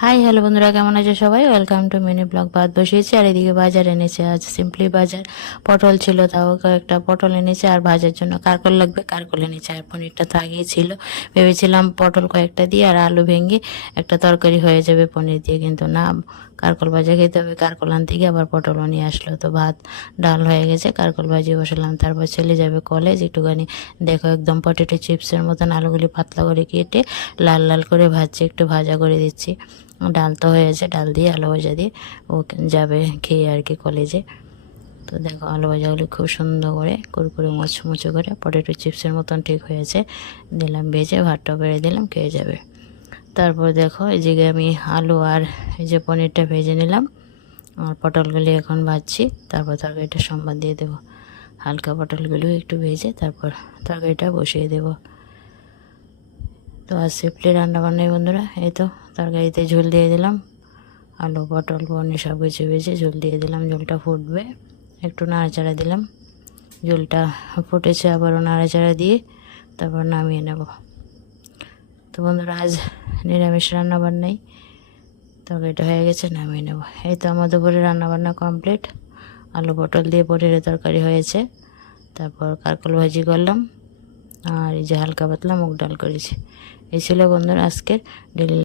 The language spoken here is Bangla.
হাই হ্যালো বন্ধুরা, কেমন আছে সবাই? Welcome to mini blog. ভাত বসিয়েছি আর এদিকে বাজার এনেছে। আজ সিম্পলি বাজার, পটল ছিল, তাও কয়েকটা পটল এনেছে। আর ভাজার জন্য কারকল লাগবে, কারকল এনেছে। আর পনিরটা তো আগেই ছিল, ভেবেছিলাম পটল কয়েকটা দিয়ে আর আলু ভেঙে একটা তরকারি হয়ে যাবে পনির দিয়ে, কিন্তু না, কারকল ভাজা খেতে হবে। কারকল আনতে গিয়ে আবার পটলও নিয়ে আসলো। তো ভাত ডাল হয়ে গেছে, কারকল ভাজিয়ে বসালাম। তারপর চলে যাবে কলেজ। একটুখানি দেখো, একদম পটেটো চিপসের মতন আলুগুলি পাতলা করে কেটে লাল লাল করে ভাজছে, একটু ভাজা করে দিচ্ছি। ডাল তো হয়েছে, ডাল দিয়ে আলু ভাজা দিয়ে ও যাবে খেয়ে আর কি কলেজে। তো দেখো, আলু ভাজাগুলি খুব সুন্দর করে কুরকুরে মুচমুচো করে পটেটো চিপসের মতন ঠিক হয়েছে। দিলাম ভেজে, ভাতটা বেড়ে দিলাম, খেয়ে যাবে। তারপর দেখো, এই জায়গায় আমি আলু আর এই যে পনিরটা ভেজে নিলাম, আর পটলগুলি এখন ভাজছি। তারপর তরকারিটা সম্বাদ দিয়ে দেবো। হালকা পটলগুলো একটু ভেজে তারপর তরকারিটা বসিয়ে দেবো। তো আর সিম্পলি রান্না বান্নাই বন্ধুরা। এই তো তরকারিতে ঝোল দিয়ে দিলাম, আলু পটল পনির সব কিছু ভেজে ঝোল দিয়ে দিলাম। ঝোলটা ফুটবে, একটু নাড়াচাড়া দিলাম। ঝোলটা ফুটেছে, আবারও নাড়াচাড়া দিয়ে তারপর নামিয়ে নেব। তো বন্ধুরা, আজ নিরামিষ রান্না বান্নাই। তরকারিটা হয়ে গেছে, নামিয়ে নেব। এই তো আমার দুপুরে রান্নাবান্না কমপ্লিট। আলু পটল দিয়ে পনিরের তরকারি হয়েছে, তারপর কারকল ভাজি করলাম, আর এই যে হালকা পাতলা মুগ ডাল করেছি। এই ছিল বন্ধুরা আজকের ডেলি